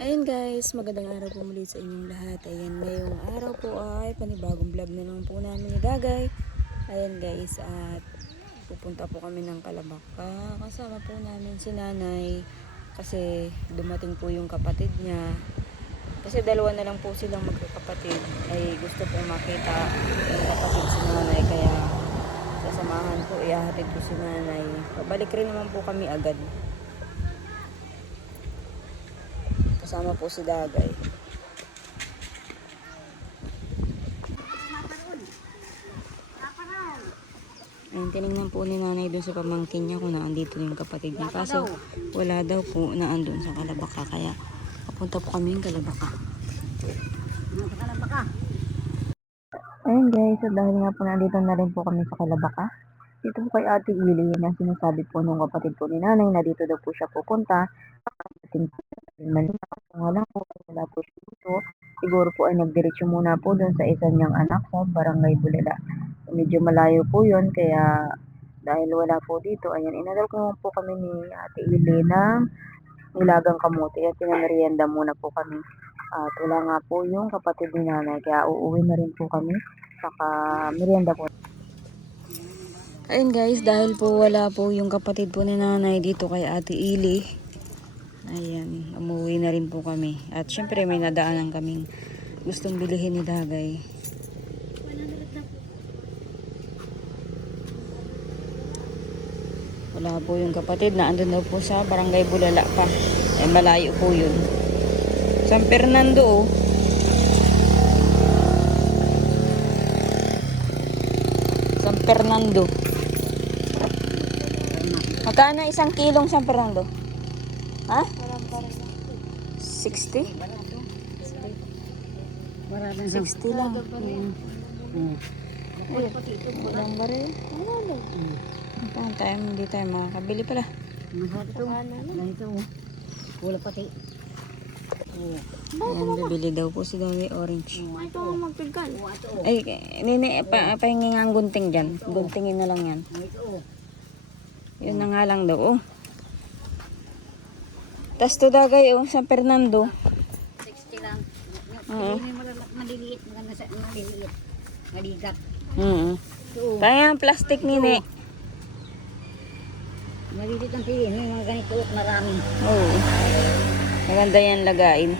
Ayun guys, magandang araw po muli sa inyong lahat. Ayan, ngayong araw po ay panibagong vlog na naman po namin ni Gagay. Ayan guys, at pupunta po kami ng Calabacca. Kasama po namin si Nanay kasi dumating po yung kapatid niya. Kasi dalawa na lang po silang magkakapatid. Ay gusto pong makita yung kapatid si Nanay, kaya sasamahan po, ihahatid po si Nanay. Pabalik rin naman po kami agad. Kasama po si Dagay. Ayun, tinignan po ni Nanay doon sa pamangkin niya kung naandito yung kapatid niya. Kaso wala daw po naandun sa Calabacca. Kaya papunta po kami yung Calabacca. Ayun guys, so dahil nga po nandito na rin po kami sa Calabacca. Dito po kay Ate Ili na sinasabi po nung kapatid po ni Nanay na dito daw po siya pupunta. Wala po siya dito. Siguro po ay nagdiretso muna po doon sa isa niyang anak sa Barangay Bulala. So, medyo malayo po yun, kaya dahil wala po dito, ayan, inadal ko po kami ni Ate Ili ng nilagang kamote at pinamerienda muna po kami. At wala nga po yung kapatid ni Nanay, kaya uuwi na rin po kami, saka merienda po. Ayun guys, dahil po wala po yung kapatid po ni Nanay dito kay Ate Ili, ayan, umuwi na rin po kami. At syempre may nadaanan kaming gustong bilihin ni Dagay. Wala po yung kapatid, na andun daw po sa Barangay Bulala pa. Eh, malayo po yun. San Fernando, oh. San Fernando. Magkano isang kilong San Fernando? Ha? 60? 60 lang. Walang baril. Hindi tayo makakabili pala. Ganito. Wala pati. Ayan, bibili daw po si Dawi orange. Ito magpigkan. Ay, nini, pahingi nga ang gunting dyan. Guntingin na lang yan. Yun na nga lang daw, oh. Tas to Dagay, oh, San Fernando. 60 lang. Oo. Maliliit. Maliliit. Maligat. Kaya ang plastic nini. Maliliit ang pili. May mga ganito. Marami. Oo. Maganda yan lagain.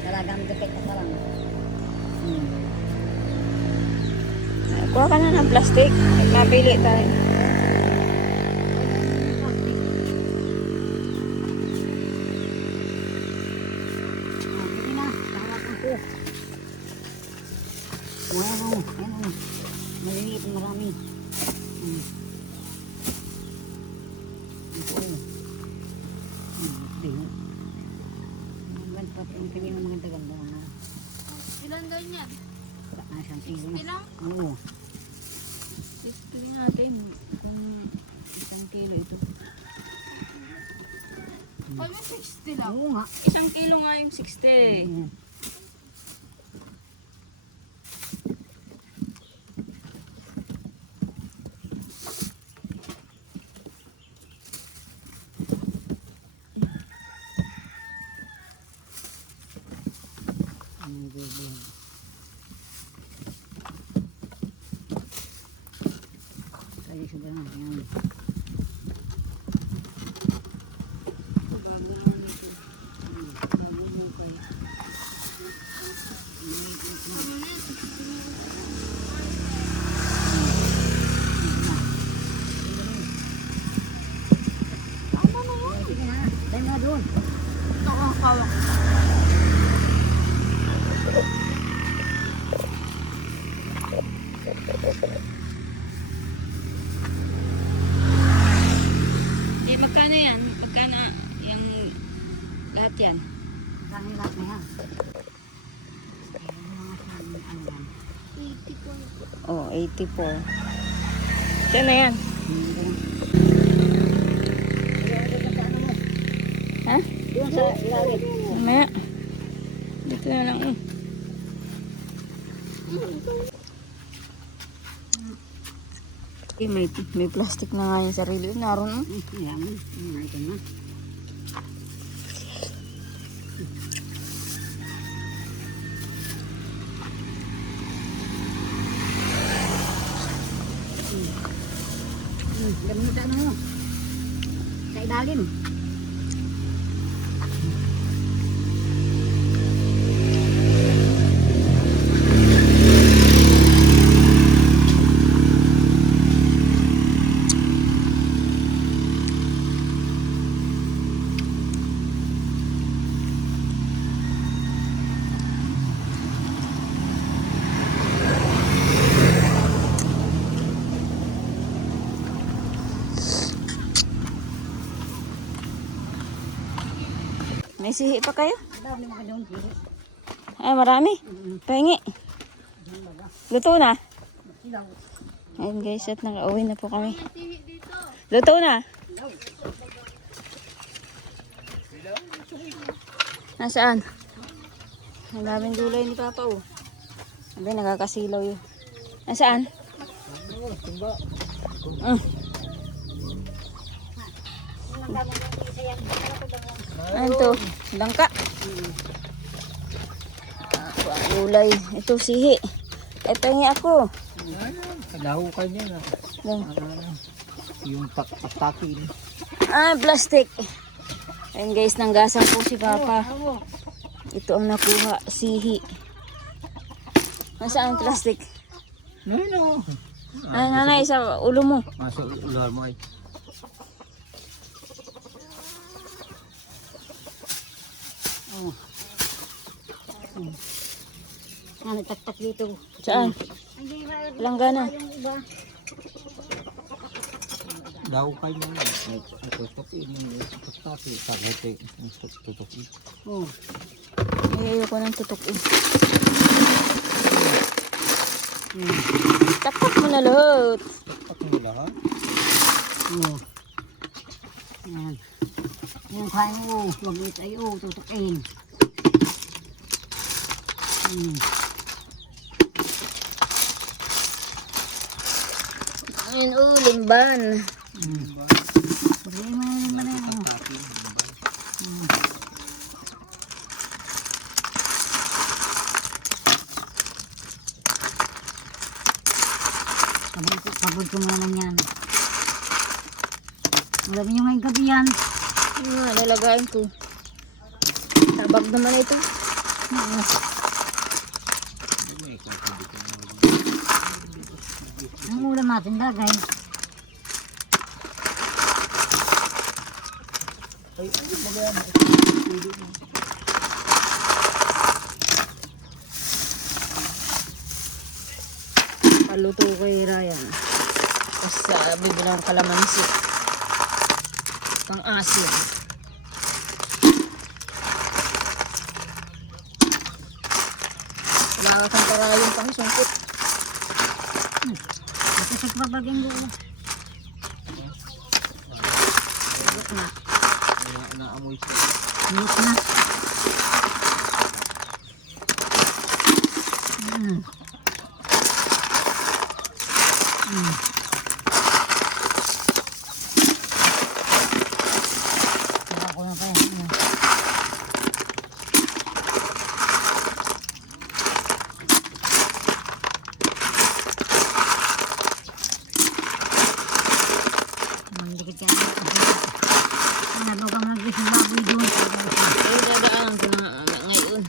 Talagang depek na lang. Kuha ka na ng plastic. Napili tayo. Hindi na. Tangat ang po. Ayan o. Maliliit. Marami. Ito o. Ang tingin ng mga tagal na. Ilan daw yan? Isang kilo na. 60 lang? Oo. Tingnan natin kung isang kilo ito. Kami 60 lang. Oo nga. Isang kilo nga yung 60. Kali sudah na. Yan. Sige na. Dahil na doon. Ito ang kawak. Eh, magkano yan? Magkano yung lahat yan? Kami lahat na yan. Oh, 84. Ito na yan. Ha? Doon sa ilalim. Mamaya. Dito na lang. May plastic na nga yung sarili. Naroon. Yan. Ito na. ilalim. May sihi pa kayo? Ang dami mga doon. Ay, marami. Pahingi. Luto na. Ilaw. Ayun guys, at nakauwi na po kami. Tihi dito. Luto na. Nasaan? Ang daming gulay ni Papa oh. Sabi, nagkakasilaw yun. Nasaan? Ano to? Langka. Ang gulay. Ito sihi. Ay, pahingi ako. Kalaho ka niya na. Lang. Yung takin. Ah, plastic. Ayun guys, nanggasang po si Papa. Ito ang nakuha, sihi. Nasaan ang plastic? No. Ah, nanay, sa ulo mo. Masuk ular mo ay. Oh. Ano tak dito? Saan? Langgana. Daw kayo na. Tutok ini tutok sagote tutok. Oh. Ay, ayoko ng tutok eh. Tapak mo na lahat. Tapak mo lahat. Oh. Yan. Yung kain mo, wag tayo tutukin. Ayun, limban. Pagod ko muna yan. Wala niyo ngayong gabi yan. Lalagayin ko. Tabag naman ito. Ang ulam natin lagay. Paluto kay Ryan. Tapos bibilang kalamansi. Pang asin. Wala kang karayong pang sungkit. Ito sa pagbaging gulo. Naamoy siya. Yes na. Ako na pa yan. Mandikit ka na. Nagawa ka mag-isang baboy doon. Ay, dadaan ko na ngayon.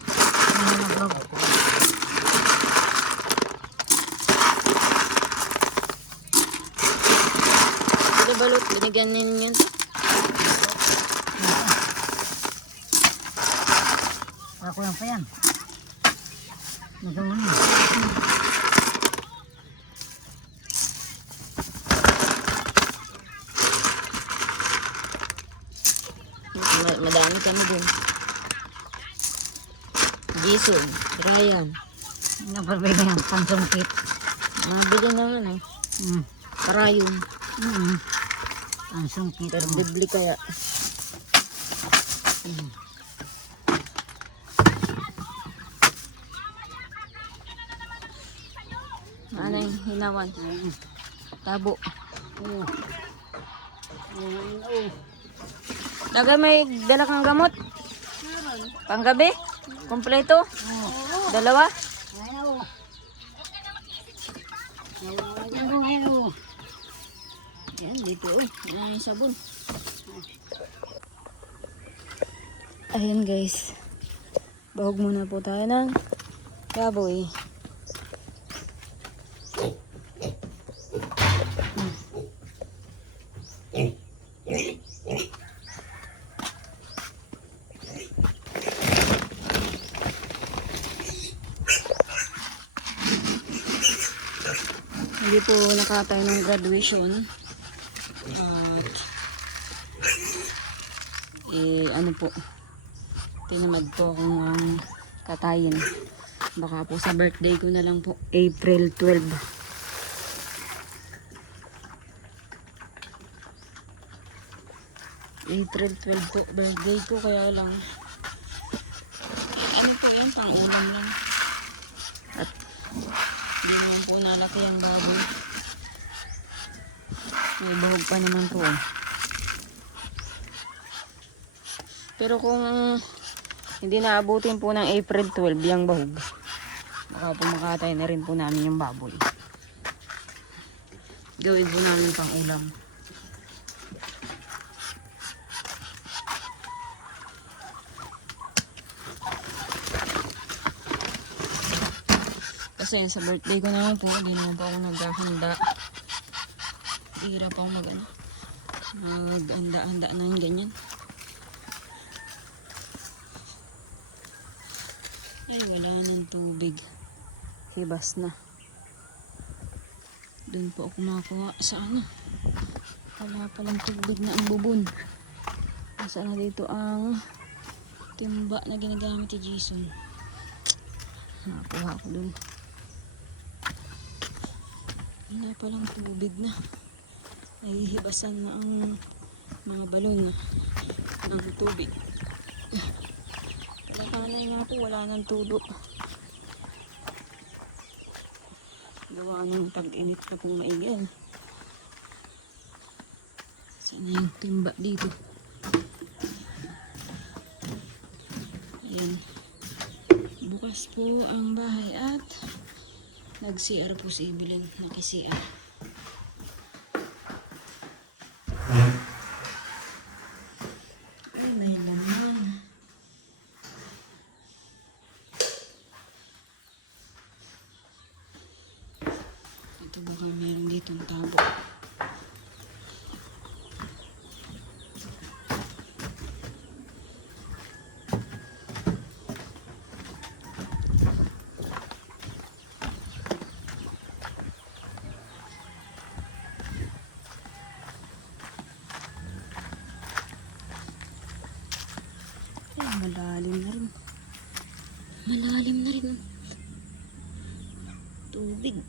Ito balot, binigyan ninyo yun. Ako lang pa yan. Nagawa niyo. Madami kami dun. Jason, Ryan. Naparbili ang pansungkit. Bili na nga na. Karayong. Pansungkit. Pero bibli kaya. Ano yung hinawan? Tabo. Daga may dala kang gamot? Panggabi? Kompleto? Dalawa? Yan dito. Yan yung sabon. Ayan guys. Bahog muna po tayo ng baboy. Hindi po nakatayo ng graduation. At ano po, tinamad po akong katayin. Baka po sa birthday ko na lang po, April 12. April 12 po, birthday ko, kaya lang ano po yan, pang ulam lang. At hindi naman po nalaki ang baboy. May bahog pa naman po. Pero kung hindi naabutin po ng April 12 yung bahog, baka po makatay na rin po namin yung baboy. Gawin po namin pang ulam. Kasi sa birthday ko naman po, hindi naman po ako naghahanda. Hirap ako maghanda-handa ng ganyan. Ay, wala nang tubig. Hibas na. Doon po ako makakuha sa ano. Wala palang tubig na ang bubon. Nasaan na dito ang timba na ginagamit ni Jason. Nakakuha ko doon. Wala palang tubig na. Nahihibasan na ang mga balon ng tubig. Kalakanay nga po, wala nang tulo. Gawa ng tag-init na pong maigil. Saan na yung timba dito? Ayan. Bukas po ang bahay at nag-CR po si Evelyn. Naki-CR. Ay, may laman. Ito baka meron ditong tabo. Ay, malalim na rin. Malalim na rin. Tubig.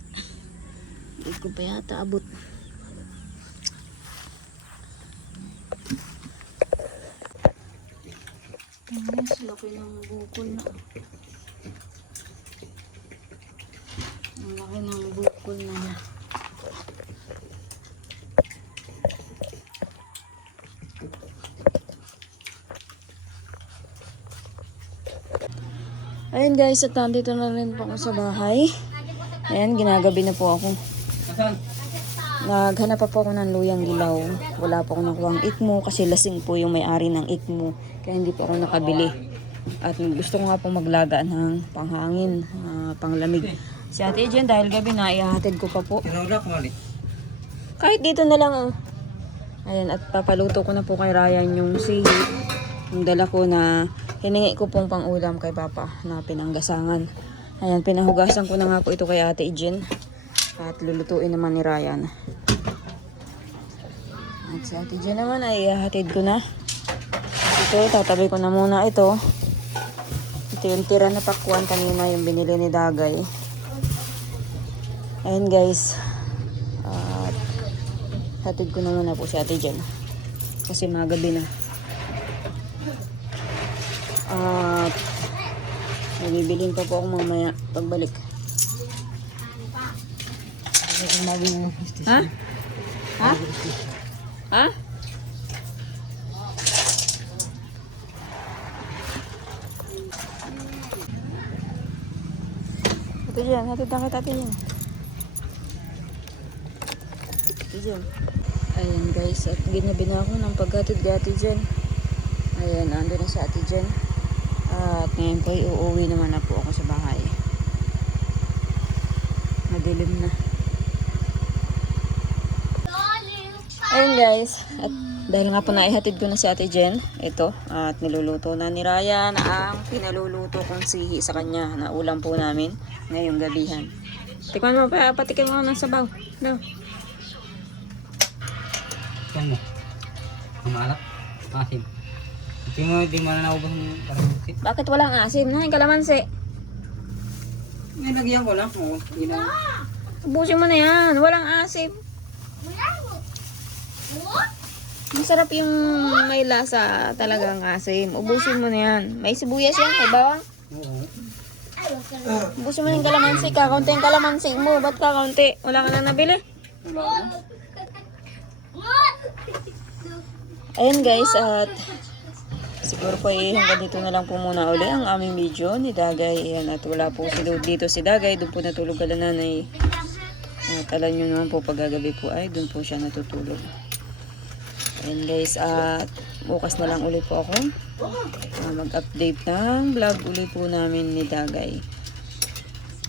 Hindi ko pa yata abot. Mas laki ng bukol na. Ang laki ng bukol na niya. Ayun guys, at nandito na rin po ako sa bahay. Ayan, ginagabi na po ako. Naghanap pa po ako ng luyang dilaw. Wala po ako nakuha ang ikmo kasi lasing po yung may-ari ng ikmo. Kaya hindi po ako nakabili. At gusto ko nga po maglaga ng panghangin, panglamig. Si Ate Jen, dahil gabi na, ihahatid ko pa po. Kahit dito na lang. Oh. Ayan, at papaluto ko na po kay Ryan yung sihig. Yung dala ko na hiningi ko pong pang-ulam kay Papa na pinanggasangan. Ayan, pinahugasan ko na nga po ito kay Ate Jen. At lulutuin naman ni Ryan. At si Ate Jen naman ay ihahatid ko na. Ito, tatabi ko na muna ito. Ito yung tira na pakwan kanina yung binili ni Dagay. Ayan guys. At hatid ko na muna po si Ate Jen. Kasi magabi na. At nabibilin pa po ako mamaya pagbalik. Ha? Ha? Ha? Ate Jen, hatid na kita Ate Jen. Ate Jen. Ayan guys, at ginabi na ako ng paghatid kay Ate Jen. Ayan, nandun na si Ate Jen. At ngayon po, uuwi naman na po ako sa bahay. Madilim na. Ayun guys, at dahil nga po naihatid ko na si Ate Jen, ito, at niluluto na ni Ryan ang pinaluluto kong sihi sa kanya na ulam po namin ngayong gabihan. Tikman mo pa, patikin mo ng sabaw. No. Yan mo. Ang maalat. Asin. Hindi mo na naubos ng kalamansi. Bakit walang asim? Na, yung kalamansi. Nilagyan ko lang. Oo, Ubusin mo na yan. Walang asim. Masarap yung may lasa talagang asim. Ubusin mo na yan. May sibuyas yan, may bawang. Oo. Ubusin mo na yung kalamansi. Kakaunti yung kalamansi mo. Ba't kakaunti? Wala ka na nabili? Ayun guys, at siguro po hanggang dito na lang po muna uli ang aming video ni Dagay. Ayan, at wala po dito si Dagay. Doon po natulog ka na nanay. At alam nyo naman po paggagabi po ay doon po siya natutulog. Ayun guys, at bukas na lang ulit po ako mag-update ng vlog ulit po namin ni Dagay.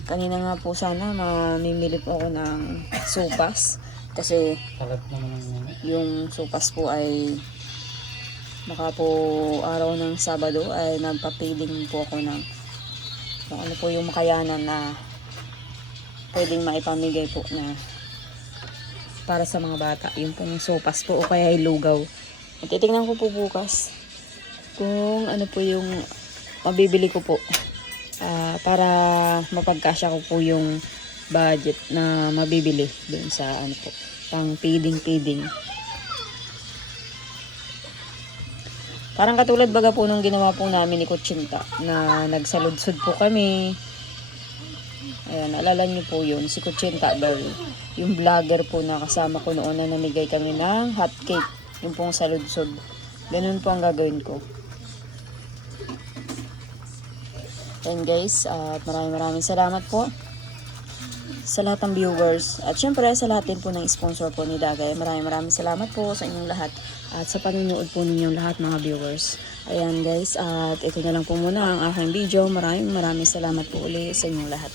Kanina nga po sana mamimili po ako ng sopas kasi Talag naman ang yung sopas po ay baka po araw ng Sabado ay nagpa-feeding po ako ng kung ano po yung makayanan na pwedeng maipamigay po na para sa mga bata. Yung pong sopas po o kaya lugaw. At titignan ko po bukas kung ano po yung mabibili ko po para mapagkasya ko po yung budget na mabibili dun sa ano po, pang feeding. Parang katulad baga po nung ginawa po namin ni Kutsinta na nagsaludsod po kami. Ayan, alala niyo po yun, si Kutsinta Girl. Yung vlogger po na kasama ko noon na namigay kami ng hot cake. Yung pong saludsod. Ganun po ang gagawin ko. Ayan guys, at maraming salamat po sa lahat ng viewers. At syempre sa lahat din po ng sponsor po ni Dagay. Maraming salamat po sa inyong lahat. At sa panunood po ninyong lahat mga viewers. Ayan guys, at ito na lang po muna ang aking video. Maraming salamat po ulit sa inyong lahat.